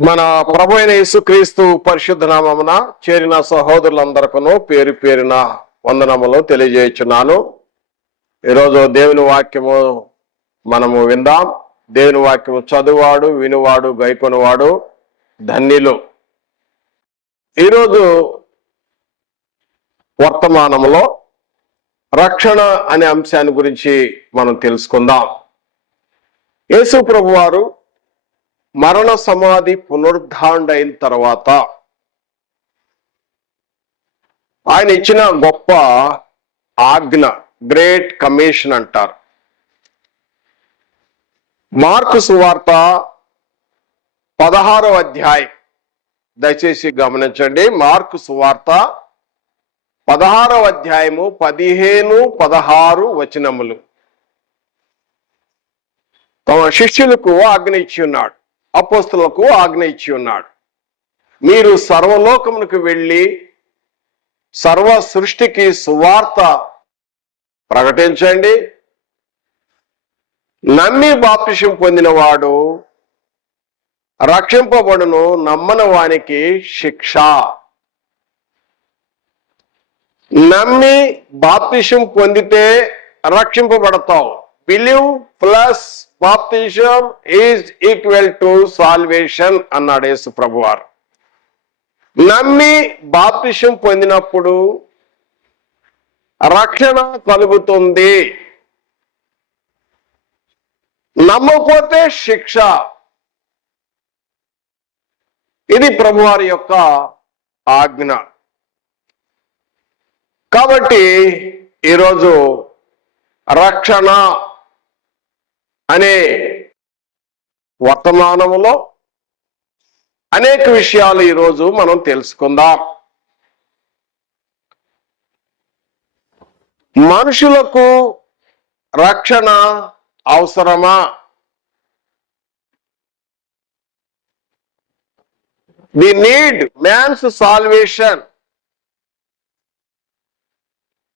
మన ప్రభు అయిన యేసుక్రీస్తు పరిశుద్ధ నామమున చేరిన సహోదరులందరికను పేరు పేరున వందనములు తెలియజేయుచున్నాను. ఈరోజు దేవుని వాక్యము మనము విందాం. దేవుని వాక్యము చదువువాడు, వినువాడు, గైకొనువాడు ధన్యులు. ఈరోజు వర్తమానములో రక్షణ అనే అంశాన్ని గురించి మనం తెలుసుకుందాం. యేసు ప్రభు వారు మరణ సమాధి పునరుద్ధారణ అయిన తర్వాత ఆయన ఇచ్చిన గొప్ప ఆజ్ఞ, గ్రేట్ కమిషన్ అంటారు. మార్కు సువార్త 16వ అధ్యాయం, దయచేసి గమనించండి. మార్కు సువార్త 16వ అధ్యాయము 15, 16 వచనములు. తమ శిష్యులకు ఆజ్ఞ ఇచ్చి ఉన్నాడు, అపోస్తలులకు ఆజ్ఞ ఇచ్చి ఉన్నాడు. మీరు సర్వలోకమునకు వెళ్ళి సర్వ సృష్టికి సువార్త ప్రకటించండి. నమ్మి బాప్తిసం పొందినవాడు రక్షింపబడును, నమ్మని వానికి శిక్ష. నమ్మి బాప్తిసం పొందితే రక్షింపబడతావు. బిలీవ్ ప్లస్ బాప్తిజం ఈజ్ ఈక్వల్ టు సాల్వేషన్ అన్నాడు యేసు ప్రభువారు. నమ్మి బాప్తిజం పొందినప్పుడు రక్షణ కలుగుతుంది, నమ్మకపోతే శిక్ష. ఇది ప్రభువారి యొక్క ఆజ్ఞ. కాబట్టి ఈరోజు రక్షణ అనే వర్తమానములో అనేక విషయాలు ఈరోజు మనం తెలుసుకుందాం. మనుషులకు రక్షణ అవసరమా? The need man's salvation.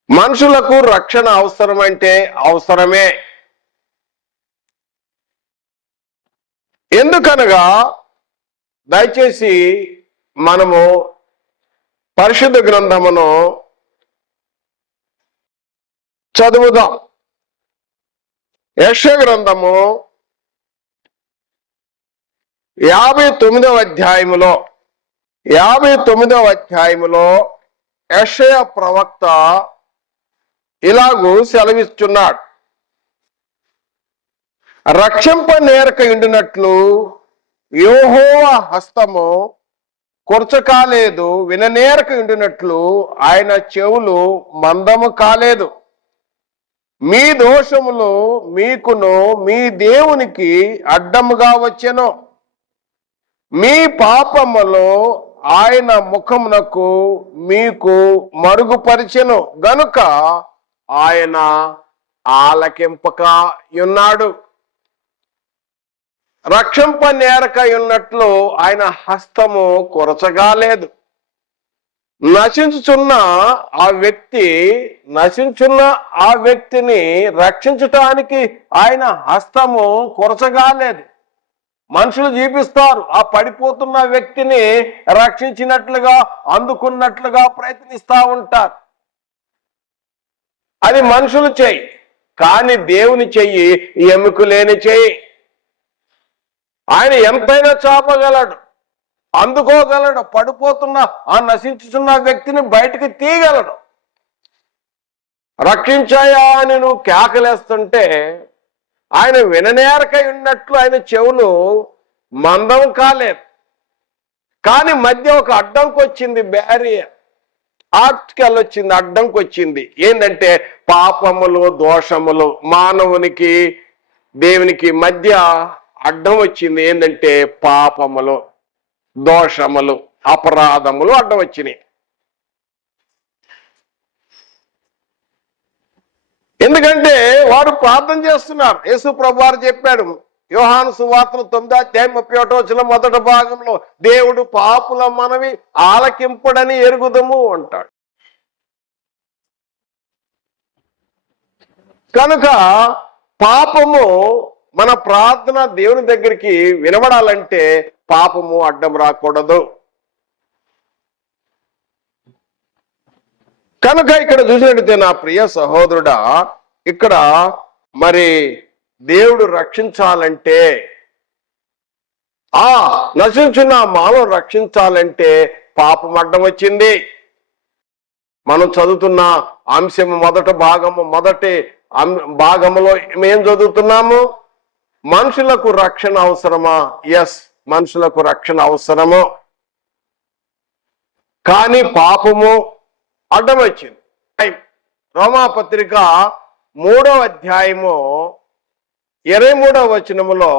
మనుషులకు రక్షణ అవసరం అంటే అవసరమే. ఎందుకనగా దయచేసి మనము పరిశుద్ధ గ్రంథమును చదువుదాం. యెషయా గ్రంథము 59వ అధ్యాయములో 59వ అధ్యాయములో యెషయా ప్రవక్త ఇలాగూ సెలవిస్తున్నాడు. రక్షింప నేరక ఉండినట్లు యెహోవా హస్తము కొరచకాలేదు, విననేరక ఉండినట్లు ఆయన చెవులు మందము కాలేదు. మీ దోషములు మీకును మీ దేవునికి అడ్డముగా వచ్చెను, మీ పాపములు ఆయన ముఖమునకు మీకు మరుగుపరిచెను గనుక ఆయన ఆలకింపక ఉన్నాడు. రక్షింప నేరక ఉన్నట్లు ఆయన హస్తము కొరచగా లేదు. నశించుచున్న ఆ వ్యక్తిని రక్షించటానికి ఆయన హస్తము కొరచగా లేదు. మనుషులు జీవిస్తారు, ఆ పడిపోతున్న వ్యక్తిని రక్షించినట్లుగా, అందుకున్నట్లుగా ప్రయత్నిస్తూ ఉంటారు. అది మనుషులు చెయ్యి. కానీ దేవుని చెయ్యి ఎముక లేని చెయ్యి. ఆయన ఎంతైనా చాపగలడు, అందుకోగలడు. పడిపోతున్న ఆ నశించుతున్న వ్యక్తిని బయటకు తీయగలడు. రక్షించాయా అని నువ్వు కేకలేస్తుంటే ఆయన విననేరకై ఉన్నట్లు ఆయన చెవులు మందం కాలేదు. కానీ మధ్య ఒక అడ్డంకి వచ్చింది, బ్యారియర్, ఆర్టికల్ వచ్చింది, అడ్డంకి వచ్చింది. ఏంటంటే పాపములు, దోషములు, మానవునికి దేవునికి మధ్య అడ్డం వచ్చింది. ఏంటంటే పాపములు, దోషములు, అపరాధములు అడ్డం వచ్చినాయి. ఎందుకంటే వారు ప్రార్థన చేస్తున్నారు. యేసు ప్రభు వారు చెప్పాడు యోహాను సువార్తలు 9వ అధ్యాయం 31వ వచనం మొదటి భాగంలో, దేవుడు పాపుల మనవి ఆలకింపుడని ఎరుగుదము అంటాడు. కనుక పాపము మన ప్రార్థన దేవుని దగ్గరికి వినబడాలంటే పాపము అడ్డం రాకూడదు. కనుక ఇక్కడ చూసినట్లయితే నా ప్రియ సహోదరుడా, ఇక్కడ మరి దేవుడు రక్షించాలంటే, నశించిన మానవ రక్షించాలంటే పాపం అడ్డం వచ్చింది. మనం చదువుతున్న అంశం మొదటి భాగములో ఏం చదువుతున్నాము? మనుషులకు రక్షణ అవసరమా? ఎస్, మనుషులకు రక్షణ అవసరము. కానీ పాపము అడ్డం వచ్చింది. రోమాపత్రిక 3వ అధ్యాయము 23వ వచనములో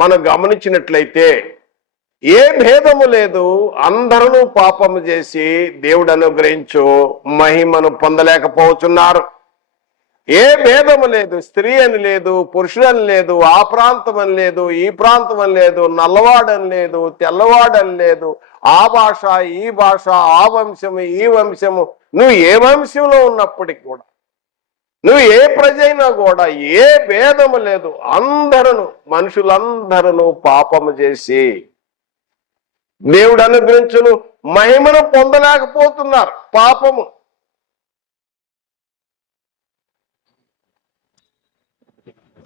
మనం గమనించినట్లయితే, ఏ భేదము లేదు, అందరూ పాపము చేసి దేవుడు అనుగ్రహించు మహిమను పొందలేకపోతున్నారు. ఏ భేదము లేదు, స్త్రీ అని లేదు, పురుషుడని లేదు, ఆ ప్రాంతం అని లేదు, ఈ ప్రాంతం అని లేదు, నల్లవాడని లేదు, తెల్లవాడని లేదు, ఆ భాష ఈ భాష, ఆ వంశము ఈ వంశము, నువ్వు ఏ వంశంలో ఉన్నప్పటికీ కూడా, నువ్వు ఏ ప్రజ అయినా కూడా ఏ భేదము లేదు, మనుషులందరూ పాపము చేసి దేవుడు అనుగ్రహించును మహిమను పొందలేకపోతున్నారు. పాపము.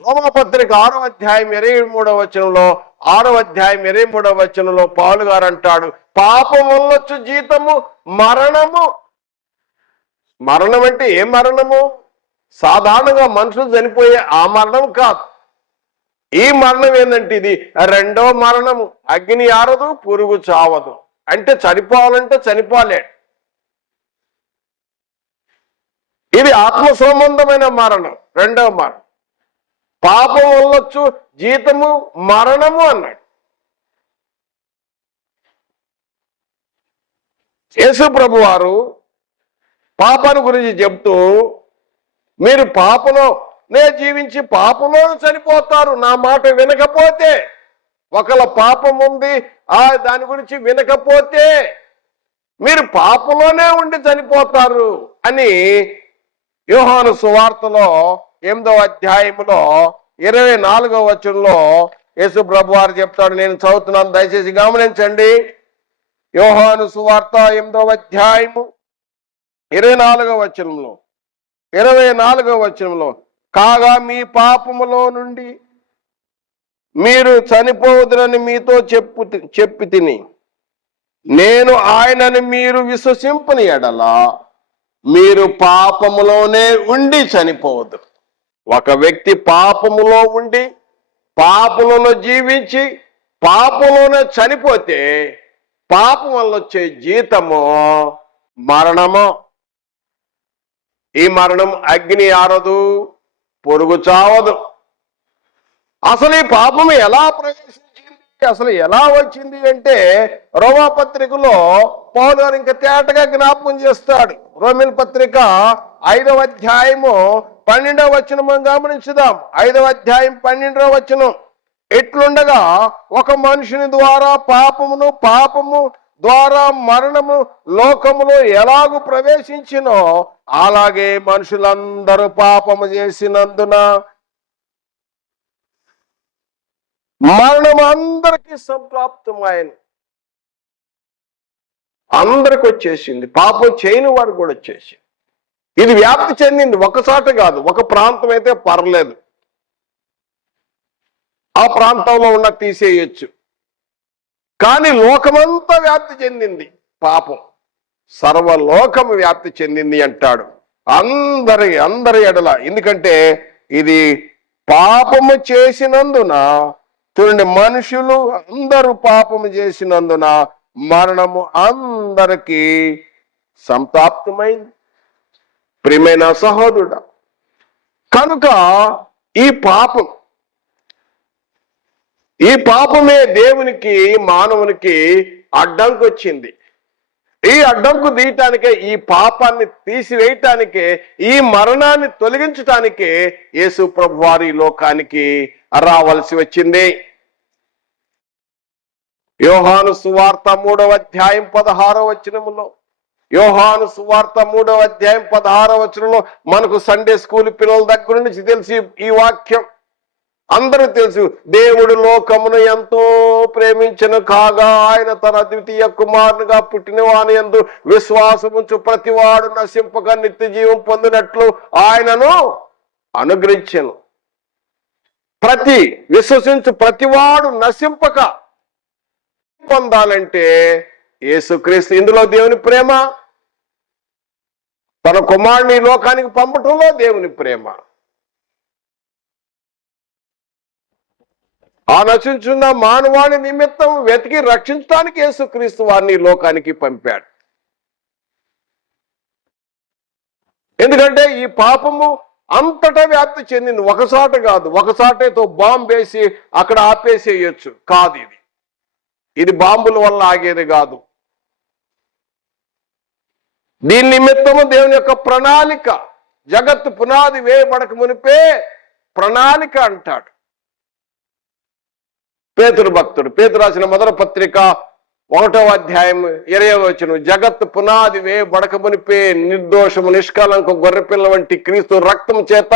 రోమాపత్రిక 6వ అధ్యాయం 23వ వచనంలో 6వ అధ్యాయం 23వ వచనంలో పౌలు గారు అంటాడు, పాపం వల్ల వచ్చు జీతము మరణము. మరణం అంటే ఏ మరణము? సాధారణంగా మనుషులు చనిపోయే ఆ మరణం కాదు. ఈ మరణం ఏంటంటే ఇది రెండో మరణము. అగ్ని ఆరదు, పురుగు చావదు. అంటే చనిపోవాలంటే చనిపోలేడు. ఇది ఆత్మ సంబంధమైన మరణం, రెండవ మరణం. పాపం వల్లొచ్చు జీతము మరణము అన్నాడు. యేసు ప్రభు వారు పాపాన్ని గురించి చెప్తూ, మీరు పాపంలోనే జీవించి పాపంలోనే చనిపోతారు నా మాట వినకపోతే. ఒకళ్ళ పాపం ఉంది, దాని గురించి వినకపోతే మీరు పాపంలోనే ఉండి చనిపోతారు అని యోహాను సువార్తలో 8వ అధ్యాయంలో 24వ వచనంలో యేసు ప్రభు వారు చెప్తాడు. నేను చదువుతున్నాను, దయచేసి గమనించండి. యోహాను సువార్త 8వ అధ్యాయము 24వ వచనంలో, కాగా మీ పాపములో నుండి మీరు చనిపోవద్దని మీతో చెప్పి తిని, నేను ఆయనని మీరు విశ్వసింపని ఎడల మీరు పాపములోనే ఉండి చనిపోవద్దు. ఒక వ్యక్తి పాపములో ఉండి పాపములో జీవించి పాపంలోనే చనిపోతే పాపం వల్ల వచ్చే జీతము మరణము. ఈ మరణం అగ్ని ఆరదు, పొరుగు చావదు. అసలు ఈ పాపం ఎలా ప్రవేశించింది, అసలు ఎలా వచ్చింది అంటే రోమాపత్రికలో పౌలు గారు ఇంకా తేటగా జ్ఞాపకం చేస్తాడు. రోమిల పత్రిక 5వ అధ్యాయము 12వ వచనం గమనించుదాం. 5వ అధ్యాయం 12వ వచనం, ఎట్లుండగా ఒక మనుషుని ద్వారా పాపము ద్వారా మరణము లోకములో ఎలాగూ ప్రవేశించినో అలాగే మనుషులందరూ పాపము చేసినందున మరణం అందరికీ సంప్రాప్తమైన, అందరికి వచ్చేసింది. పాపం చేయని వారు కూడా వచ్చేసింది. ఇది వ్యాప్తి చెందింది, ఒకసారి కాదు. ఒక ప్రాంతం అయితే పర్లేదు, ఆ ప్రాంతంలో ఉన్న తీసేయచ్చు. కానీ లోకమంతా వ్యాప్తి చెందింది పాపం, సర్వలోకము వ్యాప్తి చెందింది అంటాడు. అందరి ఎడల. ఎందుకంటే ఇది పాపము చేసినందున, చూడండి, మనుషులు అందరూ పాపము చేసినందున మరణము అందరికీ సంప్రాప్తమైంది. ప్రియమైన సహోదరుడా, కనుక ఈ పాపమే దేవునికి మానవునికి అడ్డంకి వచ్చింది. ఈ అడ్డంకు తీయటానికే, ఈ పాపాన్ని తీసివేయటానికే, ఈ మరణాన్ని తొలగించటానికే యేసు ప్రభు వారి లోకానికి రావాల్సి వచ్చింది. యోహాను సువార్త 3వ అధ్యాయం 16వ వచనములో, యోహాను సువార్త 3వ అధ్యాయం 16వ వచనంలో మనకు సండే స్కూల్ పిల్లల దగ్గర నుంచి తెలిసి ఈ వాక్యం, అందరూ తెలుసు. దేవుడు లోకమును ఎంతో ప్రేమించను కాగా ఆయన తన అద్వితీయ కుమారునిగా పుట్టిన వాని యందు విశ్వాసముంచు ప్రతివాడు నశింపక నిత్య జీవం పొందినట్లు ఆయనను అనుగ్రహించెను. విశ్వసించు ప్రతివాడు నశింపక పొందాలంటే యేసుక్రీస్తు. ఇందులో దేవుని ప్రేమ, తన కుమారుని లోకానికి పంపటంలో దేవుని ప్రేమ. ఆ నశించున్న మానవాళి నిమిత్తం వెతికి రక్షించడానికి యేసుక్రీస్తు వారిని లోకానికి పంపాడు. ఎందుకంటే ఈ పాపము అంతటా వ్యాప్తి చెందింది. ఒకసాట కాదు, ఒకసాటేతో బాంబు వేసి అక్కడ ఆపేసేయచ్చు కాదు. ఇది బాంబుల వల్ల ఆగేది కాదు. దీని నిమిత్తము దేవుని యొక్క ప్రణాళిక, జగత్తు పునాది వేయబడక మునిపే ప్రణాళిక అంటాడు పేతురు భక్తుడు. పేతురు రాసిన మొదటి పత్రిక 1వ అధ్యాయం 20వ వచనం, జగత్తు పునాది వేయబడక మునిపే నిర్దోషము నిష్కలంక గొర్రెపిల్ల వంటి క్రీస్తు రక్తం చేత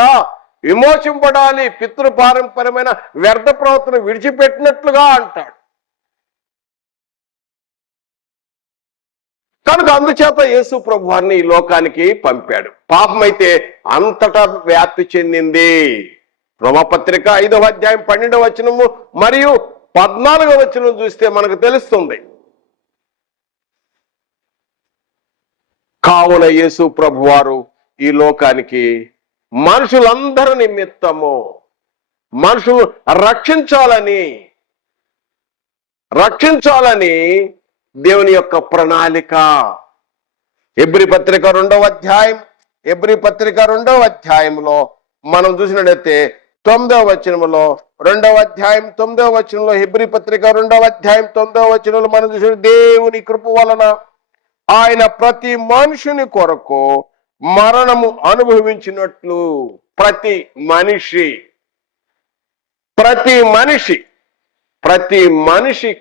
విమోచింపడాలి, పితృపారంపర్యమైన వ్యర్థ ప్రవర్తన విడిచిపెట్టినట్లుగా అంటాడు. కనుక అందుచేత యేసు ప్రభువారిని ఈ లోకానికి పంపాడు. పాపం అయితే అంతటా వ్యాప్తి చెందింది. రోమపత్రిక 5వ అధ్యాయం 12వ వచనము మరియు 14వ వచనం చూస్తే మనకు తెలుస్తుంది. కావున యేసు ప్రభువారు ఈ లోకానికి మనుషులందరి నిమిత్తము మనుషులు రక్షించాలని దేవుని యొక్క ప్రణాళిక. హెబ్రీ పత్రిక 2వ అధ్యాయంలో మనం చూసినట్లయితే 9వ వచనంలో, 2వ అధ్యాయం 9వ వచనంలో, హెబ్రీ పత్రిక 2వ అధ్యాయం 9వ వచనంలో మనం చూసిన దేవుని కృప వలన ఆయన ప్రతి మనుషుని కొరకు మరణము అనుభవించినట్లు ప్రతి మనిషి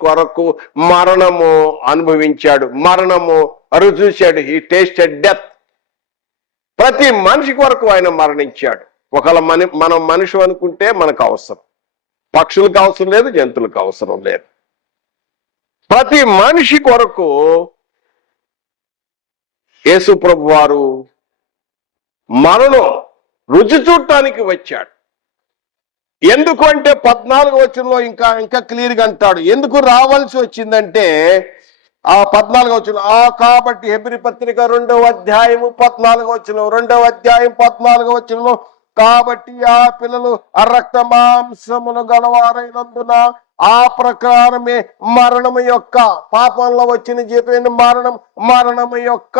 కొరకు మరణము అనుభవించాడు, మరణము రుచి చూశాడు. He tasted death. ప్రతి మనిషి కొరకు ఆయన మరణించాడు. ఒకవేళ మనం మనిషి అనుకుంటే మనకు అవసరం, పక్షులకు అవసరం లేదు, జంతువులకు అవసరం లేదు. ప్రతి మనిషి కొరకు యేసు ప్రభు వారు మరణం రుచి చూడటానికి వచ్చాడు. ఎందుకు అంటే 14వ వచనంలో ఇంకా క్లియర్గా అంటాడు ఎందుకు రావాల్సి వచ్చిందంటే, ఆ 14వ వచనం, కాబట్టి హెబ్రీ పత్రిక 2వ అధ్యాయము 14వ వచనం, 2వ అధ్యాయం 14వ వచనంలో, కాబట్టి ఆ పిల్లలు రక్త మాంసమును గలవారైనందున ఆ ప్రకారమే మరణము యొక్క, పాపంలో వచ్చిన జీతం మరణము యొక్క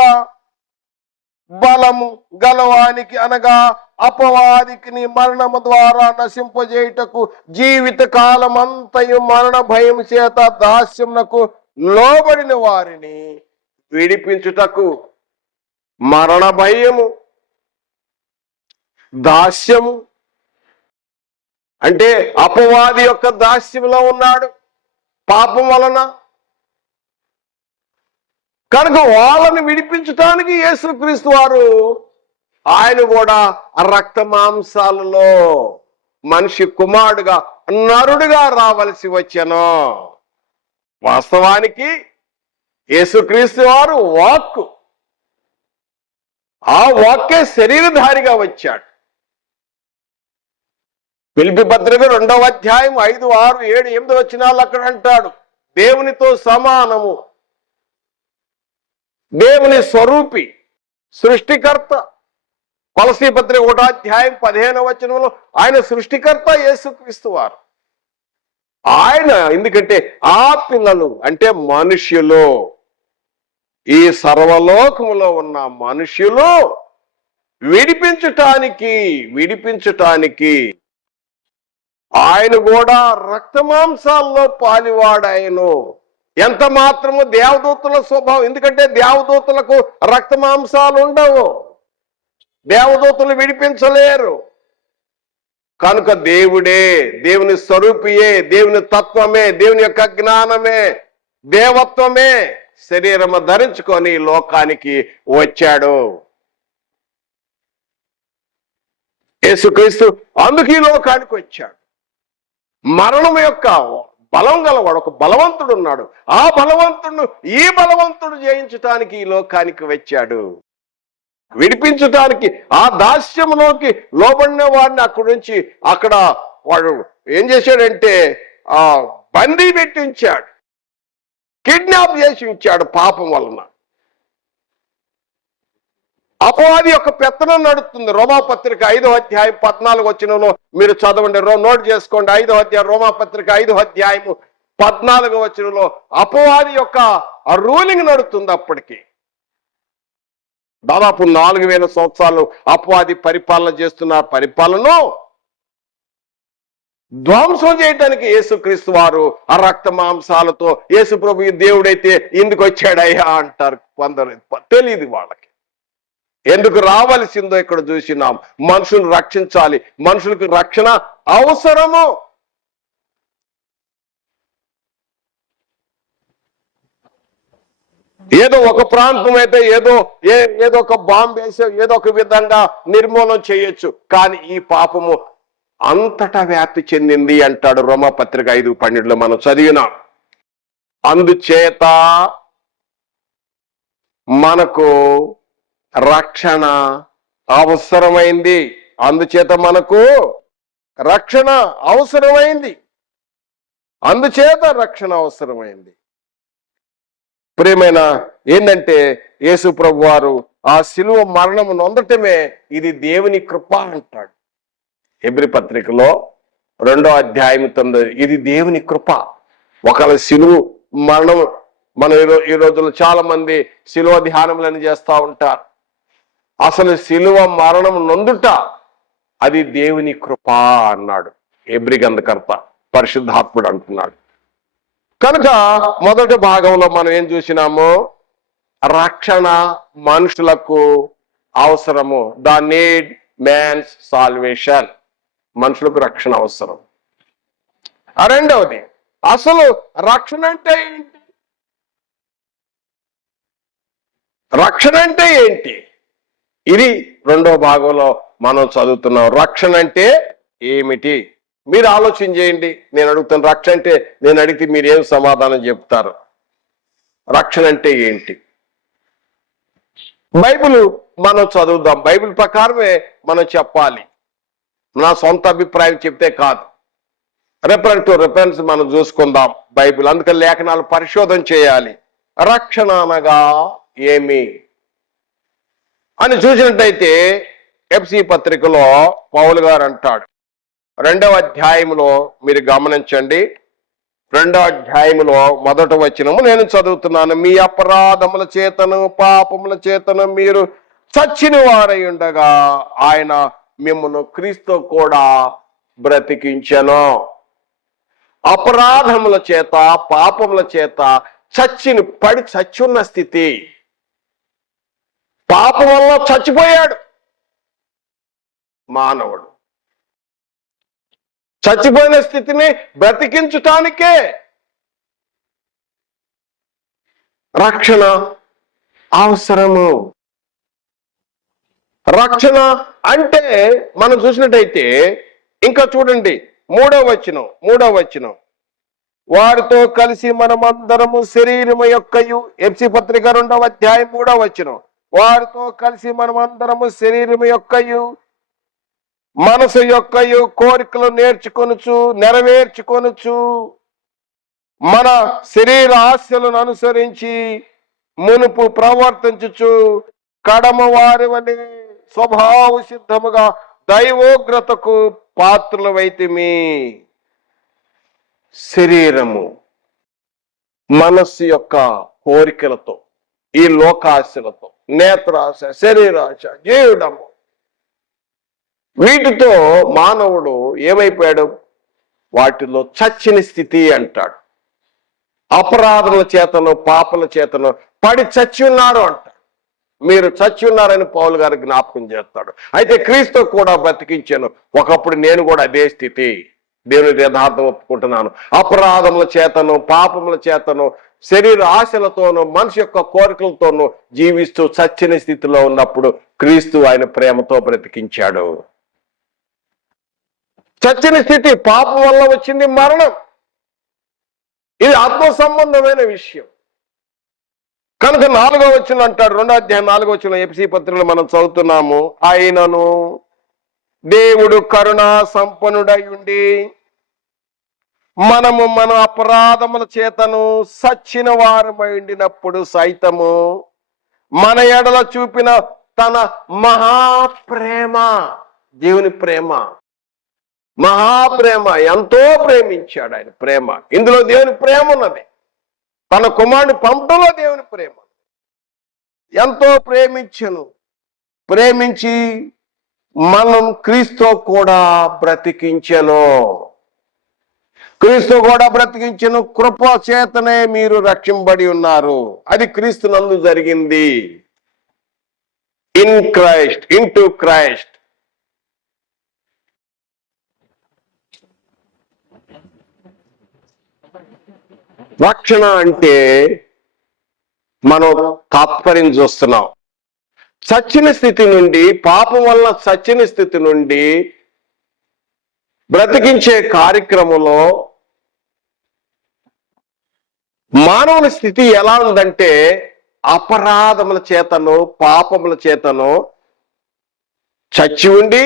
బలము గలవానికి అనగా అపవాదికి మరణము ద్వారా నశింపజేయుటకు జీవిత కాలమంతయు మరణ భయం చేత దాస్యమునకు లోబడిన వారిని విడిపించుటకు. మరణ భయము, దాస్యము అంటే అపవాది యొక్క దాస్యంలో ఉన్నాడు పాపం వలన. కనుక వాళ్ళని విడిపించటానికి యేసుక్రీస్తు వారు ఆయన కూడా రక్త మాంసాలలో మనిషి కుమారుడుగా, నరుడుగా రావలసి వచ్చాను. వాస్తవానికి యేసుక్రీస్తు వారు వాక్కు, ఆ వాక్కే శరీరధారిగా వచ్చాడు. ఫిలిప్పీ పత్రిక 2వ అధ్యాయం 5, 6, 7, 8 వచనాలు అక్కడ అంటాడు దేవునితో సమానము, దేవుని స్వరూపి, సృష్టికర్త. కొలసీ పత్రిక 1వ అధ్యాయం 15వ వచనంలో ఆయన సృష్టికర్త యేసుక్రీస్తు వారు. ఆయన ఎందుకంటే ఆ పిల్లలు అంటే మనుష్యులు, ఈ సర్వలోకములో ఉన్న మనుష్యులు విడిపించటానికి ఆయన కూడా రక్తమాంసాల్లో పాలివాడాయను. ఎంత మాత్రము దేవదూతల స్వభావం, ఎందుకంటే దేవదూతలకు రక్తమాంసాలు ఉండవు, దేవదూతలు విడిపించలేరు. కనుక దేవుడే, దేవుని స్వరూపియే, దేవుని తత్వమే, దేవుని యొక్క జ్ఞానమే, దేవత్వమే శరీరము ధరించుకొని లోకానికి వచ్చాడు యేసుక్రీస్తు. అందుకు ఈ లోకానికి వచ్చాడు. మరణం యొక్క బలం గలవాడు, ఒక బలవంతుడు ఉన్నాడు. ఆ బలవంతుడు ఈ బలవంతుడు జయించటానికి ఈ లోకానికి వచ్చాడు, విడిపించటానికి. ఆ దాస్యంలోకి లోబడిన వాడిని అక్కడి నుంచి అక్కడ వాడు ఏం చేశాడంటే బందీ పెట్టించాడు, కిడ్నాప్ చేసి ఉంచాడు పాపం వలన. అపవాది యొక్క పెత్తనం నడుస్తుంది. రోమాపత్రిక 5వ అధ్యాయం 14 వచనంలో మీరు చదవండి, నోట్ చేసుకోండి. 5వ అధ్యాయం, రోమాపత్రిక 5వ అధ్యాయము 14వ వచనంలో అపవాది యొక్క రూలింగ్ నడుస్తుంది. అప్పటికి దాదాపు 4000 సంవత్సరాలు అపవాది పరిపాలన చేస్తున్న పరిపాలన ధ్వంసం చేయడానికి యేసుక్రీస్తు వారు ఆ రక్త మాంసాలతో, యేసు ప్రభు దేవుడైతే ఎందుకు వచ్చాడయ్యా అంటారు కొందరు. తెలియదు వాళ్ళకి ఎందుకు రావలసిందో. ఇక్కడ చూసినాం, మనుషులు రక్షించాలి, మనుషులకు రక్షణ అవసరము. ఏదో ఒక ప్రాంతం అయితే ఏదో ఒక బాంబు వేసే ఏదో ఒక విధంగా నిర్మూలన చేయొచ్చు, కానీ ఈ పాపము అంతటా వ్యాప్తి చెందింది అంటాడు రోమాపత్రిక 5:12 మనం చదివినాం. అందుచేత మనకు రక్షణ అవసరమైంది. అందుచేత మనకు రక్షణ అవసరమైంది. అందుచేత రక్షణ అవసరమైంది. ప్రియమైన ఏంటంటే యేసు ప్రభు వారు ఆ శిలువ మరణము నొందటమే ఇది దేవుని కృప అంటాడు. హెబ్రీ పత్రికలో 2వ అధ్యాయం 9 ఇది దేవుని కృప. ఒకవేళ శిలువ మరణం, మనం ఈ రోజుల్లో చాలా మంది శిలువ ధ్యానములను చేస్తూ ఉంటారు. అసలు శిలువ మరణం నొందుట అది దేవుని కృప అన్నాడు హెబ్రీ గ్రంథకర్త, పరిశుద్ధాత్ముడు అంటున్నాడు. కనుక మొదటి భాగంలో మనం ఏం చూసినాము, రక్షణ మనుషులకు అవసరము. ద నీడ్ మ్యాన్స్ సాల్వేషన్, మనుషులకు రక్షణ అవసరం. రెండవది, అసలు రక్షణ అంటే ఏంటి? రక్షణ అంటే ఏంటి? ఇది 2వ భాగంలో మనం చదువుతున్నాం. రక్షణ అంటే ఏమిటి? మీరు ఆలోచన చేయండి. నేను అడుగుతాను, రక్షణ అంటే, నేను అడిగితే మీరు ఏం సమాధానం చెప్తారు? రక్షణ అంటే ఏంటి? బైబిల్ మనం చదువుదాం, బైబిల్ ప్రకారమే మనం చెప్పాలి. నా సొంత అభిప్రాయం చెప్తే కాదు. రెఫరెన్స్ టు రెఫరెన్స్ మనం చూసుకుందాం బైబిల్. అందుకని లేఖనాలు పరిశోధన చేయాలి. రక్షణ అనగా ఏమి అని చూసినట్టయితే ఎఫ్సి పత్రికలో పౌలు గారు అంటాడు, 2వ అధ్యాయంలో మీరు గమనించండి. 2వ అధ్యాయంలో 1వ వచనము నేను చదువుతున్నాను. మీ అపరాధముల చేతను పాపముల చేతను మీరు చచ్చిన వారై ఉండగా ఆయన మిమ్మల్ని క్రీస్తు కూడా బ్రతికించెను. అపరాధముల చేత పాపముల చేత చచ్చున్న స్థితి, పాపం వల్ల చచ్చిపోయాడు మానవుడు. చచ్చిపోయిన స్థితిని బ్రతికించటానికే రక్షణ అవసరము. రక్షణ అంటే మనం చూసినట్టయితే ఇంకా చూడండి, 3వ వచనం వారితో కలిసి మనమందరము శరీరము యొక్కయు, ఎఫ్సి పత్రిక 2వ అధ్యాయం 3వ వచనం, వారితో కలిసి మనమందరము శరీరము యొక్కయు మనసు యొక్కయు కోరికలు నెరవేర్చుకొనుచు మన శరీర ఆశలను అనుసరించి మునుపు ప్రవర్తించుచు కడమ వారి వలె స్వభావ సిద్ధముగా దైవోగ్రతకు పాత్రులమైతిమి. శరీరము, మనస్సు యొక్క కోరికలతో, ఈ లోకాశలతో, నేత్రాశ, శరీరాశ, జీవుడము, వీటితో మానవుడు ఏమైపోయాడు? వాటిలో చచ్చిన స్థితి అంటాడు. అపరాధముల చేతను పాపల చేతను పడి చచ్చి ఉన్నారు అంటాడు. మీరు చచ్చి ఉన్నారని పౌలు గారు జ్ఞాపకం చేస్తాడు. అయితే క్రీస్తు కూడా బ్రతికించాను. ఒకప్పుడు నేను కూడా అదే స్థితి, దేవుని యథార్థం ఒప్పుకుంటున్నాను. అపరాధముల చేతను పాపముల చేతను శరీర ఆశలతోనూ మనిషి యొక్క కోరికలతోనూ జీవిస్తూ చచ్చిన స్థితిలో ఉన్నప్పుడు క్రీస్తు ఆయన ప్రేమతో బ్రతికించాడు. చచ్చిన స్థితి, పాపం వల్ల వచ్చింది మరణం. ఇది ఆత్మ సంబంధమైన విషయం. కనుక 4వ వచనం అంటాడు, 2వ అధ్యాయం 4వ వచనం ఎఫెసీ పత్రికలో మనం చదువుతున్నాము. ఆయనను దేవుడు కరుణా సంపన్నుడై ఉండి మనము మన అపరాధముల చేతను సచ్చిన వారమై ఉండినప్పుడు సైతము మన ఎడల చూపిన తన మహాప్రేమ, దేవుని ప్రేమ, మహాప్రేమ, ఎంతో ప్రేమించాడు ఆయన. ప్రేమ, ఇందులో దేవుని ప్రేమ ఉన్నది. తన కుమారుని పంపడంలో దేవుని ప్రేమ. ఎంతో ప్రేమించి మనం క్రీస్తు కూడా బ్రతికించెను. క్రీస్తు కూడా బ్రతికించెను, కృప చేతనే మీరు రక్షింపబడి ఉన్నారు. అది క్రీస్తు నందు జరిగింది. In Christ, into Christ. రక్షణ అంటే మనం తాత్పర్యం చూస్తున్నాం. చచ్చిన స్థితి నుండి, పాపం వల్ల చచ్చిన స్థితి నుండి బ్రతికించే కార్యక్రమంలో మానవుని స్థితి ఎలా ఉందంటే అపరాధముల చేతను, పాపముల చేతను చచ్చి ఉండి,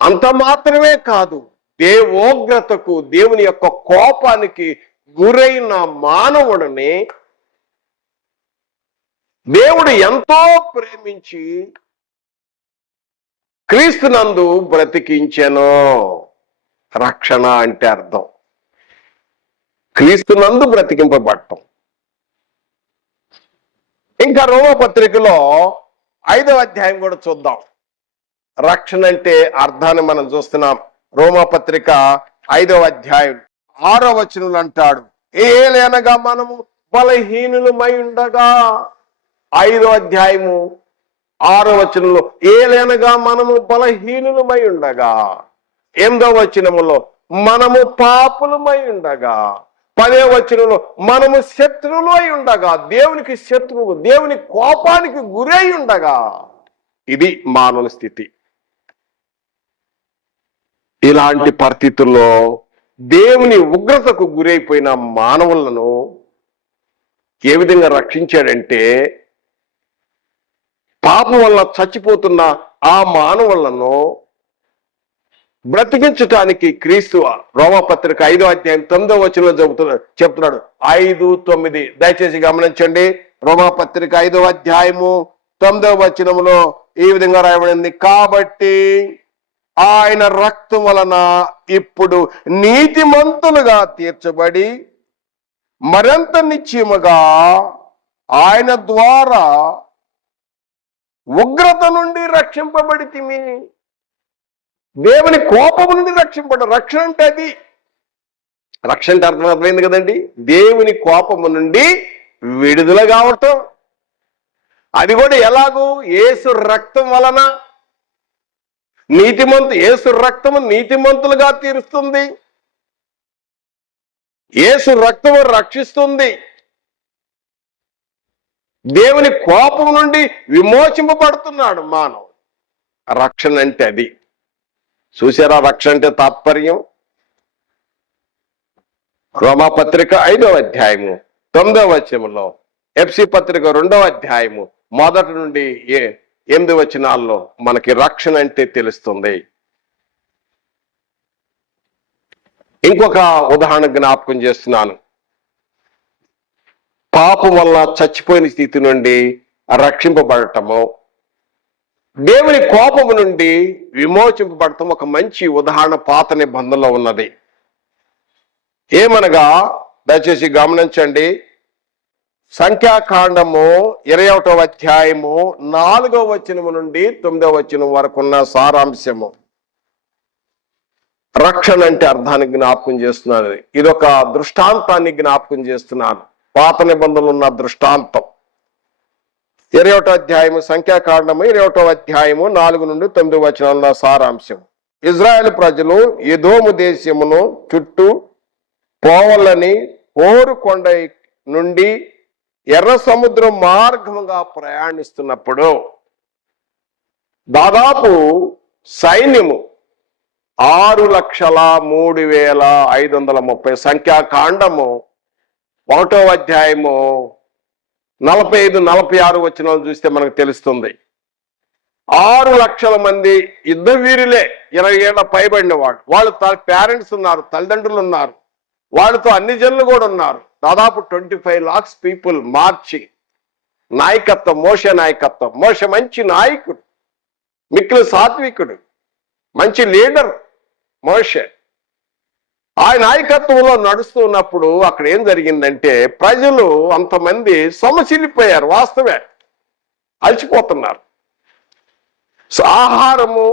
అంత మాత్రమే కాదు, దేవోగ్రతకు, దేవుని యొక్క కోపానికి గురైన మానవుడిని దేవుడు ఎంతో ప్రేమించి క్రీస్తునందు బ్రతికించెను. రక్షణ అంటే అర్థం క్రీస్తునందు బ్రతికింపబడటం. ఇంకా రోమపత్రికలో 5వ అధ్యాయం కూడా చూద్దాం. రక్షణ అంటే అర్థాన్ని మనం చూస్తున్నాం. రోమపత్రిక 5వ అధ్యాయం 6వ వచనంలో అంటాడు, ఏలనగా మనము బలహీనులమై ఉండగా. 5వ అధ్యాయము 6వ వచనంలో ఏలనగా మనము బలహీనులమై ఉండగా. 8వ వచనములో మనము పాపులమై ఉండగా. 10వ వచనంలో మనము శత్రువులై ఉండగా, దేవునికి శత్రువు, దేవుని కోపానికి గురై ఉండగా. ఇది మానవ స్థితి. ఇలాంటి పరిస్థితుల్లో దేవుని ఉగ్రతకు గురైపోయిన మానవులను ఏ విధంగా రక్షించాడంటే, పాపం వల్ల చచ్చిపోతున్న ఆ మానవులను బ్రతికించటానికి క్రీస్తు రోమపత్రిక 5వ అధ్యాయం 9వ వచనంలో చెప్తున్నాడు. 5:9 దయచేసి గమనించండి. రోమపత్రిక 5వ అధ్యాయము 9వ వచనంలో ఈ విధంగా రాయబడింది, కాబట్టి ఆయన రక్తం వలన ఇప్పుడు నీతిమంతులుగా తీర్చబడి మరింత నిశ్చయముగా ఆయన ద్వారా ఉగ్రత నుండి రక్షింపబడితిమి. దేవుని కోపము నుండి రక్షింపడం. రక్షణ అంటే అది. రక్షణ అంటే అర్థమైంది కదండి. దేవుని కోపము నుండి విడుదల కావటం. అది కూడా ఎలాగూ? యేసు రక్తం వలన. యేసు రక్తము నీతిమంతులుగా తీరుస్తుంది. యేసు రక్తము రక్షిస్తుంది. దేవుని కోపం నుండి విమోచింపబడుతున్నాడు మానవుడు. రక్షణ అంటే అది. చూసారా రక్షణ అంటే తాత్పర్యం? రోమపత్రిక 5వ అధ్యాయము 9వ వచనంలో, ఎఫెసీ పత్రిక 2వ అధ్యాయము 1 నుండి 8 వచనాల్లో మనకి రక్షణ అంటే తెలుస్తుంది. ఇంకొక ఉదాహరణ జ్ఞాపకం చేస్తున్నాను. పాపం వల్ల చచ్చిపోయిన స్థితి నుండి రక్షింపబడటము, దేవుని కోపము నుండి విమోచింపబడటం ఒక మంచి ఉదాహరణ పాత నిబంధనలో ఉన్నది. ఏమనగా దయచేసి గమనించండి. సంఖ్యాకాండము 21వ అధ్యాయము 4వ వచనము నుండి 9వ వచనం వరకు ఉన్న సారాంశము. రక్షణ అంటే అర్థాన్ని జ్ఞాపకం చేస్తున్నాను. ఇదొక దృష్టాంతాన్ని జ్ఞాపకం చేస్తున్నాను. పాత నిబంధనలు ఉన్న దృష్టాంతం. 21వ అధ్యాయము, సంఖ్యాకాండము 21వ అధ్యాయము 4 నుండి 9 వచనాల సారాంశం. ఇజ్రాయేల్ ప్రజలు ఎదోము దేశమును చుట్టూ పోవాలని హోరు కొండ నుండి ఎర్ర సముద్రం మార్గముగా ప్రయాణిస్తున్నప్పుడు దాదాపు సైన్యము 6,03,530 సంఖ్యాకాండము 1వ అధ్యాయము 45-46 వచనాలు చూస్తే మనకు తెలుస్తుంది. 6 లక్షల మంది యుద్ధ వీరులే, 20 ఏళ్ల పైబడిన వాళ్ళు పేరెంట్స్ ఉన్నారు, తల్లిదండ్రులు ఉన్నారు, వాళ్ళతో అన్ని జనులు కూడా ఉన్నారు. దాదాపు 25 lakhs పీపుల్ మార్చి నాయకత్వం, మోషే నాయకత్వం. మోషే మంచి నాయకుడు, మిక్కిలి సాత్వికుడు, మంచి లీడర్ మోషే. ఆ నాయకత్వంలో నడుస్తూ ఉన్నప్పుడు అక్కడ ఏం జరిగిందంటే ప్రజలు అంతమంది సొమ్మసిల్లిపోయారు. వాస్తవే, అలసిపోతున్నారు. ఆహారము,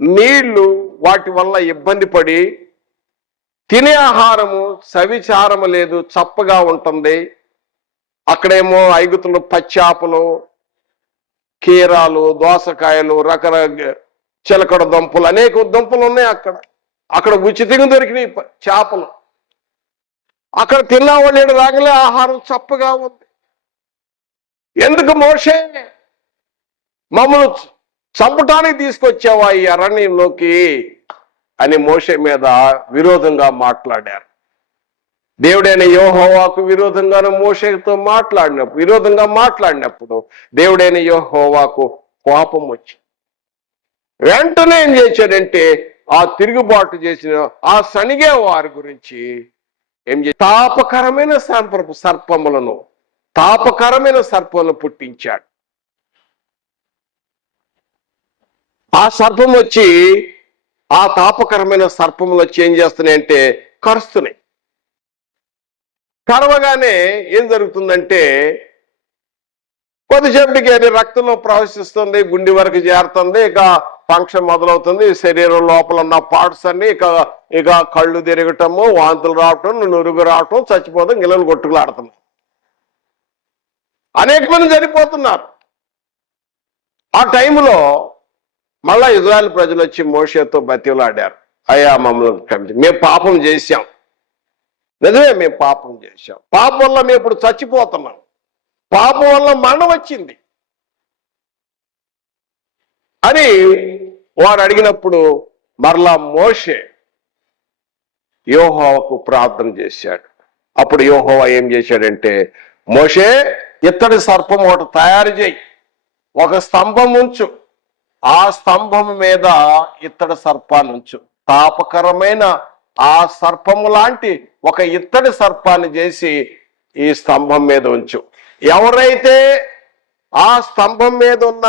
నీళ్లు వాటి వల్ల ఇబ్బంది పడి, తినే ఆహారము సవిచారము లేదు, చప్పగా ఉంటుంది. అక్కడేమో ఐగుతులు, పచ్చాపలు, కీరాలు, దోసకాయలు, చిలకడ దుంపలు, అనేక దుంపలు ఉన్నాయి అక్కడ ఉచితంగా దొరికినాయి చేపలు. అక్కడ తిన్నవాళ్ళు రాగలే, ఆహారం చప్పగా ఉంది. ఎందుకు మోషే మమ్మల్ని చంపటానికి తీసుకొచ్చావా ఈ అరణ్యంలోకి అని మోషే మీద విరోధంగా మాట్లాడారు. దేవుడైన యెహోవాకు విరోధంగాను మోషేతో విరోధంగా మాట్లాడినప్పుడు దేవుడైన యెహోవాకు కోపం వచ్చింది. వెంటనే ఏం చేశాడంటే ఆ తిరుగుబాటు చేసిన ఆ సణిగే వారి గురించి ఏం చేసి తాపకరమైన సర్పములను పుట్టించాడు. ఆ సర్పం వచ్చి, ఆ తాపకరమైన సర్పములు వచ్చి ఏం చేస్తున్నాయంటే కరుస్తున్నాయి. కరవగానే ఏం జరుగుతుందంటే కొద్దిసేపటికి అది రక్తంలో ప్రవేశిస్తుంది, గుండె వరకు చేరుతుంది, ఇక ఫంక్షన్ మొదలవుతుంది. శరీరం లోపల ఉన్న పార్ట్స్ అన్ని ఇక కళ్ళు తిరగటము, వాంతులు రావటం, నురుగు రావటం, చచ్చిపోతాం, గిల్లలు కొట్టుకులాడుతున్నాం. అనేక మంది చనిపోతున్నారు. ఆ టైంలో మళ్ళా ఇజ్రాయెల్ ప్రజలు వచ్చి మోషేతో బతిలాడారు. అయ్యా మమ్మల్ని క్షమించండి, మేము పాపం చేశాం, నిజమే మేము పాపం చేశాం, పాపం వల్ల మేము ఇప్పుడు చచ్చిపోతున్నాం, పాపం వల్ల మరణం వచ్చింది అని వారు అడిగినప్పుడు మరలా మోషే యెహోవాకు ప్రార్థన చేశాడు. అప్పుడు యెహోవా ఏం చేశాడంటే, మోషే ఇత్తడి సర్పం ఒకటి తయారు చేయి, ఒక స్తంభం ఉంచు, ఆ స్తంభం మీద ఇత్తడి సర్పాన్ని ఉంచు, తాపకరమైన ఆ సర్పము లాంటి ఒక ఇత్తడి సర్పాన్ని చేసి ఈ స్తంభం మీద ఉంచు. ఎవరైతే ఆ స్తంభం మీద ఉన్న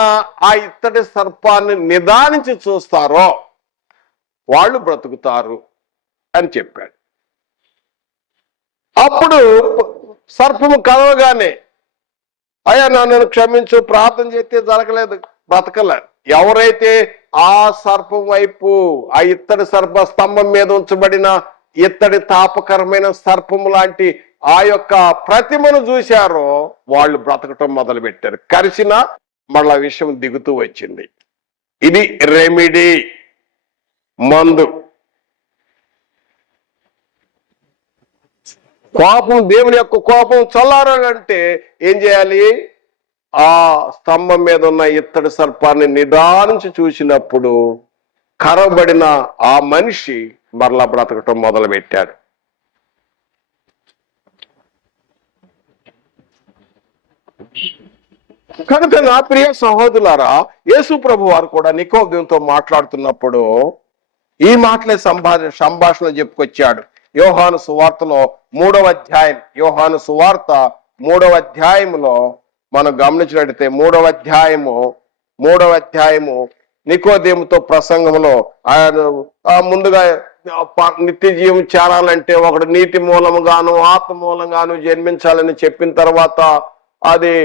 ఆ ఇత్తడి సర్పాన్ని నిదానించి చూస్తారో వాళ్ళు బ్రతుకుతారు అని చెప్పాడు. అప్పుడు సర్పము కలవగానే, అయ్యా నన్ను క్షమించు, ప్రార్థన చేస్తే జరగలేదు, బ్రతకలేదు. ఎవరైతే ఆ సర్పం వైపు, ఆ ఇత్తడి సర్ప స్తంభం మీద ఉంచబడిన ఇత్తడి తాపకరమైన సర్పము లాంటి ఆ యొక్క ప్రతిమను చూశారో వాళ్ళు బ్రతకటం మొదలు పెట్టారు. కరిసిన మళ్ళా విషయం దిగుతూ వచ్చింది. ఇది రెమిడీ, మందు. కోపం, దేవుని యొక్క కోపం చల్లారాలంటే ఏం చేయాలి? ఆ స్తంభం మీద ఉన్న ఇత్తడి సర్పాన్ని నిదానించి చూసినప్పుడు కరబడిన ఆ మనిషి మరలా బ్రతకటం మొదలు పెట్టాడు. కనుక నా ప్రియ సహోదరులారా, యేసు ప్రభు వారు కూడా నికోదేముతో మాట్లాడుతున్నప్పుడు ఈ మాటలే సంభాషణ చెప్పుకొచ్చాడు. యోహాను సువార్తలో 3వ అధ్యాయం, యోహాను సువార్త 3వ అధ్యాయంలో మనం గమనించినట్లయితే 3వ అధ్యాయము నికోదేముతో ప్రసంగంలో ఆయన ముందుగా నిత్య జీవం చేరాలంటే ఒకడు నీటి మూలముగాను ఆత్మ మూలంగాను జన్మించాలని చెప్పిన తర్వాత అది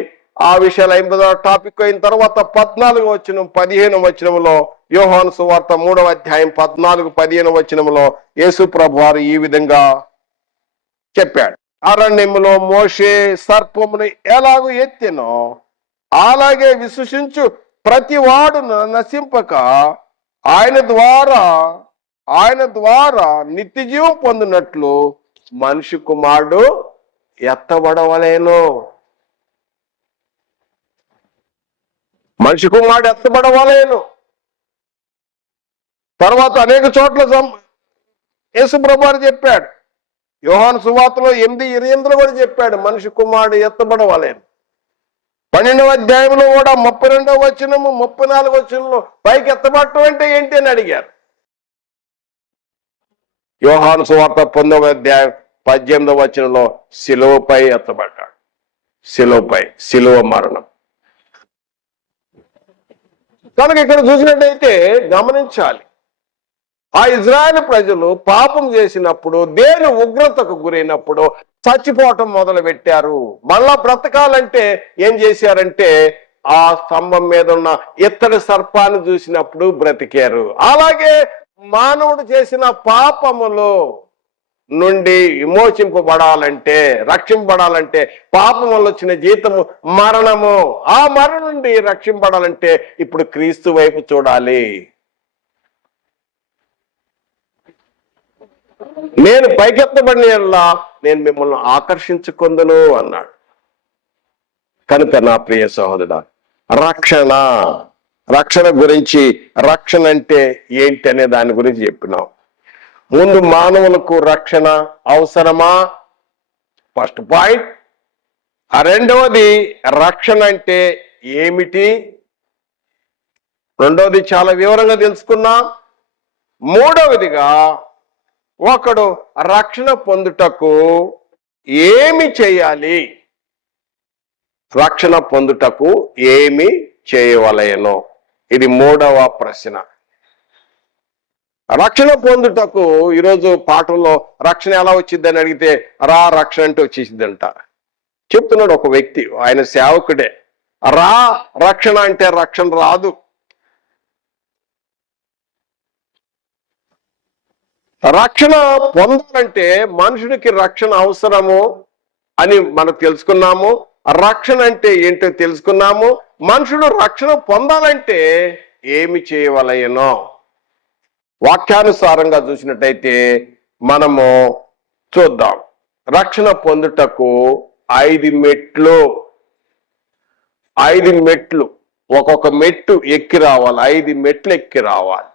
ఆ విషయాలు 8వ టాపిక్ అయిన తర్వాత 14వ వచనం 15వ వచనంలో యోహాను సువార్త 3వ అధ్యాయం 14-15వ వచనంలో యేసు ప్రభు వారు ఈ విధంగా చెప్పాడు. అరణ్యములో మోషే సర్పమును ఎలాగూ ఎత్తెనో అలాగే విశ్వసించు ప్రతి వాడు నశింపక ఆయన ద్వారా నిత్య జీవం పొందినట్లు మనిషి కుమారుడు ఎత్తబడవలేను. మనిషి కుమారుడు ఎత్తబడవలేను. తర్వాత అనేక చోట్ల యేసు ప్రభువారు చెప్పాడు. యోహాను సువార్తలో 8:28 కూడా చెప్పాడు, మనిషి కుమారుడు ఎత్తబడవాలని. 12వ అధ్యాయంలో కూడా 32వ వచనము 34వ వచనంలో పైకి ఎత్తబడటం అంటే ఏంటి అని అడిగారు. యోహాను సువార్త 9వ అధ్యాయం 18వ వచనంలో శిలువపై ఎత్తబడ్డాడు. శిలువ మరణం. కనుక ఇక్కడ చూసినట్టయితే గమనించాలి, ఆ ఇజ్రాయేల్ ప్రజలు పాపం చేసినప్పుడు, దేవుని ఉగ్రతకు గురైనప్పుడు చచ్చిపోవటం మొదలు పెట్టారు. మళ్ళా బ్రతకాలంటే ఏం చేశారంటే ఆ స్తంభం మీద ఉన్న ఇత్తడి సర్పాన్ని చూసినప్పుడు బ్రతికారు. అలాగే మానవుడు చేసిన పాపములో నుండి విమోచింపబడాలంటే, రక్షింపబడాలంటే పాపం వల్ల వచ్చిన జీతము మరణము. ఆ మరణం నుండి రక్షింపబడాలంటే ఇప్పుడు క్రీస్తు వైపు చూడాలి. నేను పైకెత్తబడినలా నేను మిమ్మల్ని ఆకర్షించుకుందును అన్నాడు. కనుక నా ప్రియ సహోదరుడా, రక్షణ గురించి, రక్షణ అంటే ఏంటి అనే దాని గురించి చెప్పినాం. ముందు మానవులకు రక్షణ అవసరమా? First point. రెండవది రక్షణ అంటే ఏమిటి? రెండవది చాలా వివరంగా తెలుసుకున్నాం. మూడవదిగా ఒకడు రక్షణ పొందుటకు ఏమి చేయాలి? రక్షణ పొందుటకు ఏమి చేయవలెనో, ఇది మూడవ ప్రశ్న. రక్షణ పొందుటకు ఈరోజు పాఠంలో రక్షణ ఎలా వచ్చిందని అడిగితే రక్షణ అంటే వచ్చేసిందంట చెప్తున్నాడు ఒక వ్యక్తి. ఆయన సేవకుడే. రక్షణ అంటే రక్షణ రాదు. రక్షణ పొందాలంటే మనుషుడికి రక్షణ అవసరము అని మనం తెలుసుకున్నాము. రక్షణ అంటే ఏంటో తెలుసుకున్నాము. మనుషుడు రక్షణ పొందాలంటే ఏమి చేయవలెనో వాక్యానుసారంగా చూసినట్టయితే మనము చూద్దాం. రక్షణ పొందుటకు 5 మెట్లు, ఒక్కొక్క మెట్టు ఎక్కి రావాలి. 5 మెట్లు ఎక్కి రావాలి.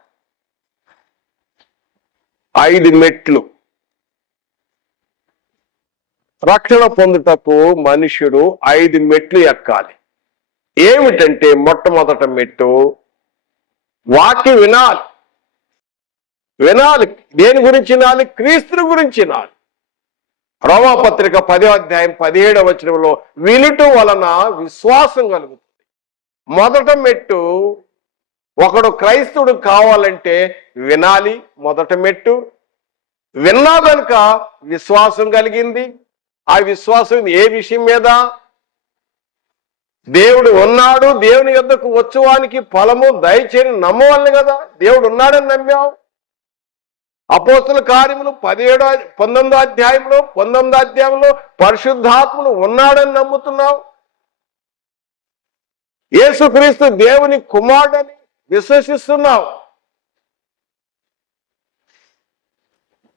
5 మెట్లు. రక్షణ పొందుటకు మనుషుడు 5 మెట్లు ఎక్కాలి. ఏమిటంటే మొట్టమొదట మెట్టు వాక్యం వినాలి. దేని గురించి వినాలి? క్రీస్తుని గురించి వినాలి. రోమాపత్రిక 10వ అధ్యాయం 17వ వచనంలో వినుట వలన విశ్వాసం కలుగుతుంది. మొదట మెట్టు, ఒకడు క్రైస్తవుడు కావాలంటే వినాలి. మొదట మెట్టు. విన్నా కనుక విశ్వాసం కలిగింది. ఆ విశ్వాసం ఏ విషయం మీద? దేవుడు ఉన్నాడు, దేవుని యొద్దకు వచ్చువానికి ఫలము దయచేని నమ్మవాలని కదా. దేవుడు ఉన్నాడని నమ్మావు. అపోస్తుల కార్యములు 19వ అధ్యాయంలో పరిశుద్ధాత్ముడు ఉన్నాడని నమ్ముతున్నావు. యేసుక్రీస్తు దేవుని కుమారుడని విశ్వసిస్తున్నావు.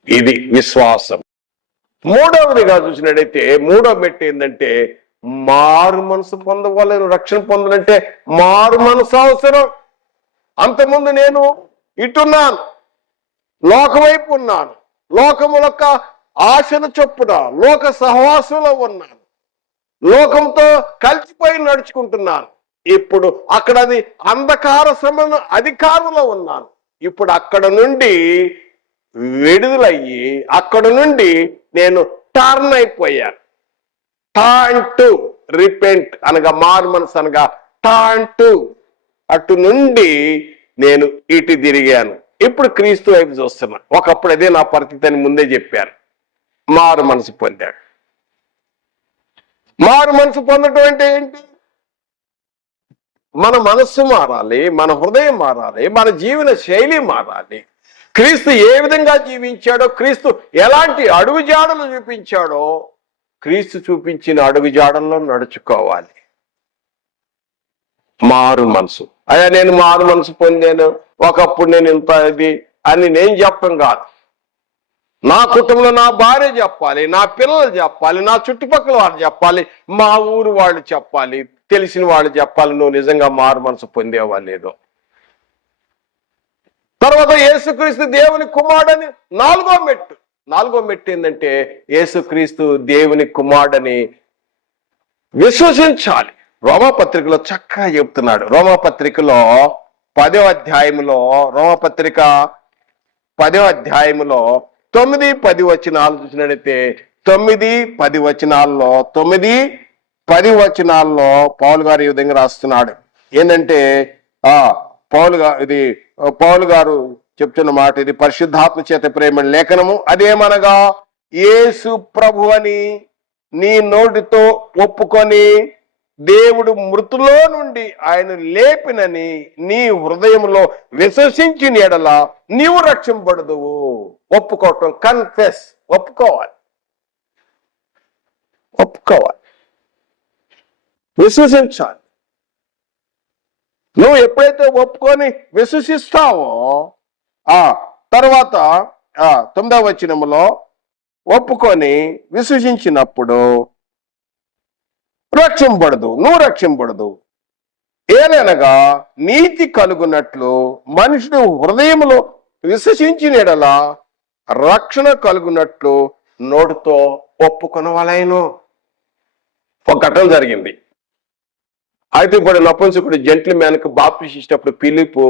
ఇది విశ్వాసం. మూడవదిగా చూసినట్టయితే మూడవ మెట్టు ఏంటంటే మారు మనసు పొందవలను. రక్షణ పొందాలంటే మారు మనసు అవసరం. అంతకుముందు నేను ఇటున్నాను, లోకవైపు ఉన్నాను, లోకములొక్క ఆశను చొప్పున లోక సహవాసంలో ఉన్నాను, లోకంతో కలిసిపోయి నడుచుకుంటున్నాను. ఇప్పుడు అక్కడ అది అంధకార అధికారంలో ఉన్నాను. ఇప్పుడు అక్కడ నుండి విడుదలయ్యి అక్కడ నుండి నేను టర్న్ అయిపోయాను. టర్న్ టు రిపెంట్ అనగా మారు మనసు అనగా టర్న్ టు, అటు నుండి నేను ఇటు తిరిగాను. ఇప్పుడు క్రీస్తు వైపు చూస్తున్నా. ఒకప్పుడు అదే నా పరిస్థితి అని ముందే చెప్పారు. మారు మనసు పొందాడు. మారు మనసు పొందడం అంటే ఏంటి? మన మనస్సు మారాలి, మన హృదయం మారాలి, మన జీవన శైలి మారాలి. క్రీస్తు ఏ విధంగా జీవించాడో, క్రీస్తు ఎలాంటి అడుగుజాడలు చూపించాడో, క్రీస్తు చూపించిన అడుగుజాడల్లో నడుచుకోవాలి. మారు మనసు. అయ్యా నేను మారు మనసు పొందాను, ఒకప్పుడు నేను ఇంత ఇది అని నేను చెప్పం కాదు. నా కుటుంబంలో నా భార్య చెప్పాలి, నా పిల్లలు చెప్పాలి, నా చుట్టుపక్కల వాళ్ళు చెప్పాలి, మా ఊరు వాళ్ళు చెప్పాలి, తెలిసిన వాళ్ళు చెప్పాలి నువ్వు నిజంగా మారు మనసు పొందేవా లేదో. తర్వాత యేసుక్రీస్తు దేవుని కుమారుడని నాలుగో మెట్టు ఏంటంటే యేసుక్రీస్తు దేవుని కుమారుడని విశ్వసించాలి. రోమాపత్రికలో చక్కగా చెప్తున్నాడు. రోమాపత్రికలో 10వ అధ్యాయంలో, రోమాపత్రిక 10వ అధ్యాయంలో 9, 10 వచనాలు చూసినట్లయితే 9, 10 వచనాల్లో 9, 10 వచనాల్లో పౌలు గారు ఈ విధంగా రాస్తున్నాడు. ఏంటంటే పౌలు గారు చెప్తున్న మాట ఇది. పరిశుద్ధాత్మ చేత ప్రేమ లేఖనము అదేమనగా, యేసు ప్రభు అని నీ నోటితో ఒప్పుకొని దేవుడు మృతులో నుండి ఆయన లేపినని నీ హృదయంలో విశ్వసించిన ఎడల నీవు రక్షింపబడదువు. ఒప్పుకోవటం, కన్ఫెస్, ఒప్పుకోవాలి, విశ్వసించాలి. నువ్వు ఎప్పుడైతే ఒప్పుకొని విశ్వసిస్తావో తర్వాత 9వ వచనములో ఒప్పుకొని విశ్వసించినప్పుడు నువ్వు రక్షింపబడదు. ఏలనగా నీతి కలుగునట్లు మనుషుడు హృదయములో విశ్వసించిన ఎడల రక్షణ కలుగునట్లు నోటితో ఒప్పుకొనవలెను. ఒక ఘటన జరిగింది. అయితే ఇప్పుడు నపుంసకుడు జెంట్లమ్యాన్కు బాప్టిసం ఇచ్చినప్పుడు ఫిలిప్పు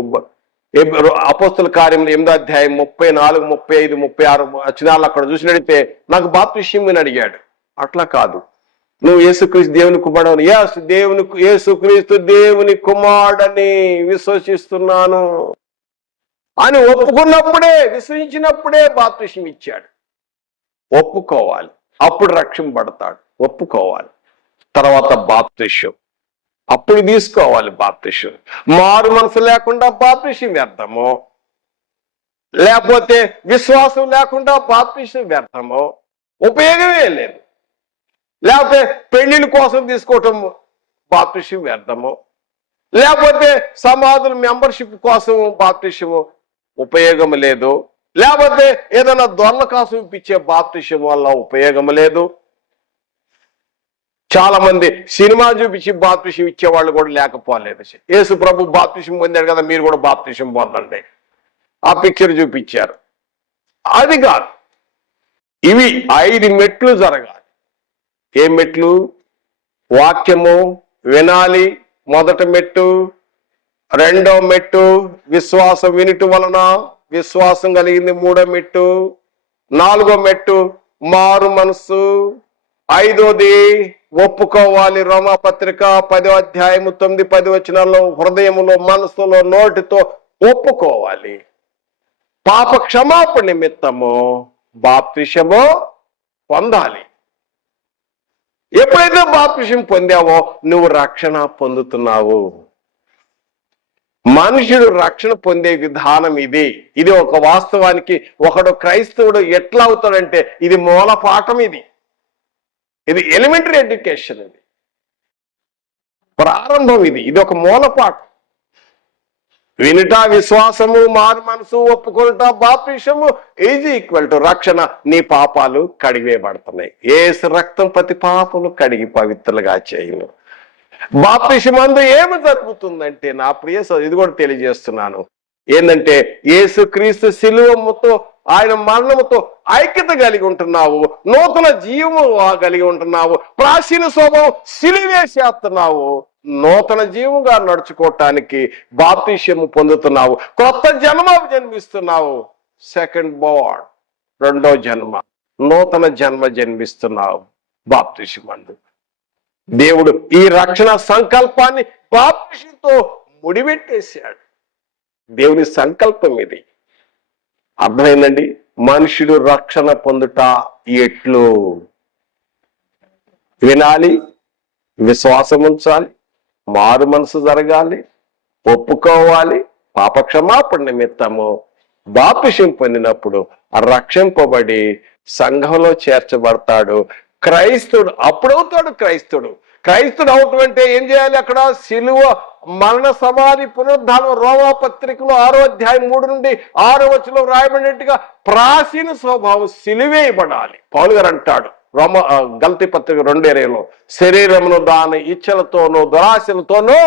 అపోస్తల కార్యములు 8వ అధ్యాయం 34, 35, 36 వచనాలు అక్కడ చూసినట్టయితే నాకు బాప్టిసం అని అడిగాడు. అట్లా కాదు, నువ్వు యేసుక్రీస్తు దేవుని కుమారుడు, యేసుక్రీస్తు దేవుని కుమారుడని విశ్వసిస్తున్నాను అని ఒప్పుకున్నప్పుడే, విశ్వసించినప్పుడే బాప్తిసం ఇచ్చాడు. ఒప్పుకోవాలి, అప్పుడు రక్షింపబడతాడు. ఒప్పుకోవాలి, తర్వాత బాప్తిసం, అప్పుడు తీసుకోవాలి బాప్తిసం. మారు మనసు లేకుండా బాప్తిసం వ్యర్థము, లేకపోతే విశ్వాసం లేకుండా బాప్తిసం వ్యర్థము, ఉపయోగమే లేదు. లేకపోతే పెళ్లిళ్ళ కోసం తీసుకోవటం బాప్తిసం వ్యర్థము, లేకపోతే సమాధుల మెంబర్షిప్ కోసం బాప్తిసము ఉపయోగం లేదు, లేకపోతే ఏదైనా దొరల కోసం ఇప్పించే బాప్తిసం వల్ల ఉపయోగం లేదు. చాలా మంది సినిమా చూపించి బాప్తిసం ఇచ్చేవాళ్ళు కూడా లేకపోలేదు. యేసు ప్రభు బాప్తిసం పొందాడు కదా, మీరు కూడా బాప్తిసం పొందండి, ఆ పిక్చర్ చూపించారు. అది కాదు, ఇవి 5 మెట్లు జరగాలి. ఏ మెట్లు? వాక్యము వినాలి, మొదటి మెట్టు. రెండో మెట్టు విశ్వాసం, వినుట వలన విశ్వాసం కలిగింది, 3వ మెట్టు. 4వ మెట్టు మారు మనసు. 5వది ఒప్పుకోవాలి. రోమాపత్రిక 10వ అధ్యాయం 9, 10 వచనాల్లో హృదయములో, మనసులో, నోటితో ఒప్పుకోవాలి. పాప క్షమాపణ నిమిత్తము బాప్తిసము పొందాలి. ఎప్పుడైతే బాప్తిసం పొందావో నువ్వు రక్షణ పొందుతున్నావు. మనుషుడు రక్షణ పొందే విధానం ఇది. ఇది ఒక వాస్తవానికి ఒకడు క్రైస్తవుడు ఎట్లా అవుతాడంటే ఇది మూల పాఠం. ఇది ఎలిమెంటరీ ఎడ్యుకేషన్, ఇది ప్రారంభం. ఇది ఒక మూల పాఠం. వినుట, విశ్వాసము, మారు మనసు, ఒప్పుకొనుట, బాప్తిసము ఈజ్ ఈక్వల్ టు రక్షణ. నీ పాపాలు కడిగివేయబడుతున్నాయి. యేసు రక్తం ప్రతి పాపము కడిగి పవిత్రులుగా చేయును. బాప్తిసమందు ఏమి జరుగుతుందంటే, నా ప్రియ ఇది కూడా తెలియజేస్తున్నాను, ఏంటంటే యేసుక్రీస్తు శిలువతో, ఆయన మరణముతో ఐక్యత కలిగి ఉంటున్నావు, నూతన జీవము కలిగి ఉంటున్నావు, ప్రాచీన స్వభావం సిలువేసేస్తున్నావు, నూతన జీవుగా నడుచుకోవటానికి బాప్తిసము పొందుతున్నావు, కొత్త జన్మ జన్మిస్తున్నావు. సెకండ్ బార్న్, రెండో జన్మ, నూతన జన్మ జన్మిస్తున్నావు బాప్తిసమందు. దేవుడు ఈ రక్షణ సంకల్పాన్ని బాప్తిసంతో ముడిపెట్టేశాడు. దేవుని సంకల్పం ఇది. అర్థమైందండి? మనుషుడు రక్షణ పొందుట ఎట్లు? వినాలి, విశ్వాసం ఉంచాలి, మారు మనసు జరగాలి, ఒప్పుకోవాలి, పాప క్షమాపణ నిమిత్తము బాప్తిసం పొందినప్పుడు రక్షింపబడి సంఘంలో చేర్చబడతాడు. క్రైస్తవుడు అప్పుడవుతాడు. క్రైస్తవుడు అవటం అంటే ఏం చేయాలి? అక్కడ సిలువ, మరణ, సమాధి, పునరుద్ధానం. రోమాపత్రికలో 6వ అధ్యాయం 3 నుండి 6వ వచనంలో రాయబడినట్టుగా ప్రాచీన స్వభావం సిలువేయబడాలి. పౌలు గారు అంటాడు గలతీ పత్రిక 2:20లో, శరీరమును దాని ఇచ్చలతోనూ దురాశలతోనూ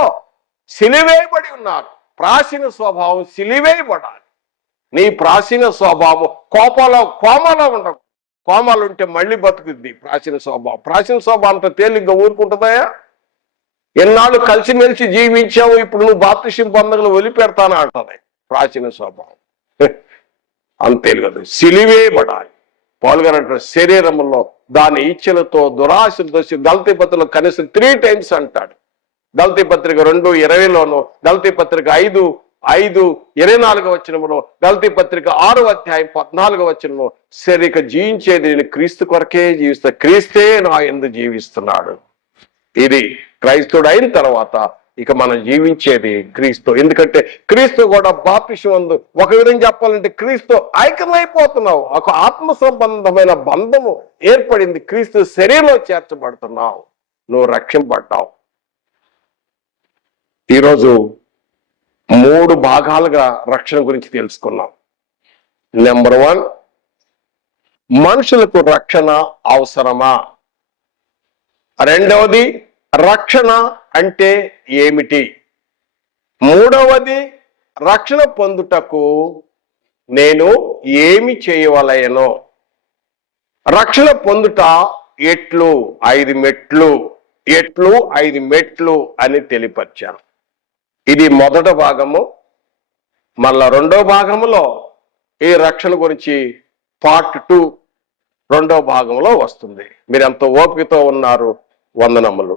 సిలువేయబడి ఉన్నారు. ప్రాచీన స్వభావం సిలువేయబడాలి. నీ ప్రాచీన స్వభావం కోమలో ఉండవు. కోమాలు ఉంటే మళ్ళీ బతుకుద్ది ప్రాచీన స్వభావం. ప్రాచీన స్వభావం అంత తేలిగ్గా ఊరుకుంటుందయా? ఎన్నాళ్ళు కలిసిమెలిసి జీవించావు, ఇప్పుడు నువ్వు బాప్తిసం పొందగలు వదిలిపెడతానా అంటది ప్రాచీన స్వభావం. అంతేలుగదు, సిలివేయబడాలి. పౌలు గారు అంటారు, శరీరంలో దాని ఇచ్చలతో దురాశలతో. గల్తీ పత్రికలో కనీసం 3 times అంటాడు. గల్తీ పత్రిక 2:20లోను, గల్తీ పత్రిక 5:24 గల్తీ పత్రిక 6:14 శరీర జీవించేది నేను క్రీస్తు కొరకే జీవిస్తా, క్రీస్తే నా యందు జీవిస్తున్నాడు. ఇది క్రైస్తవుడు అయిన తర్వాత ఇక మనం జీవించేది క్రీస్తు. ఎందుకంటే క్రీస్తు కూడా బాప్తిసం అందు ఒక విధంగా చెప్పాలంటే క్రీస్తు ఐక్యమైపోతున్నావు. ఒక ఆత్మ సంబంధమైన బంధము ఏర్పడింది. క్రీస్తు శరీరంలో చేర్చబడుతున్నావు, నువ్వు రక్షింపబడ్డావు. ఈరోజు 3 భాగాలుగా రక్షణ గురించి తెలుసుకున్నాం. నెంబర్ 1, మనుషులకు రక్షణ అవసరమా? రెండవది, రక్షణ అంటే ఏమిటి? మూడవది, రక్షణ పొందుటకు నేను ఏమి చేయవలయనో. రక్షణ పొందుట ఎట్లు 5 మెట్లు అని తెలియపరిచాను. ఇది మొదటి భాగము. మళ్ళా రెండో భాగంలో ఈ రక్షణ గురించి పార్ట్ 2 రెండో భాగంలో వస్తుంది. మీరు ఎంతో ఓపికతో ఉన్నారు. వందనములు.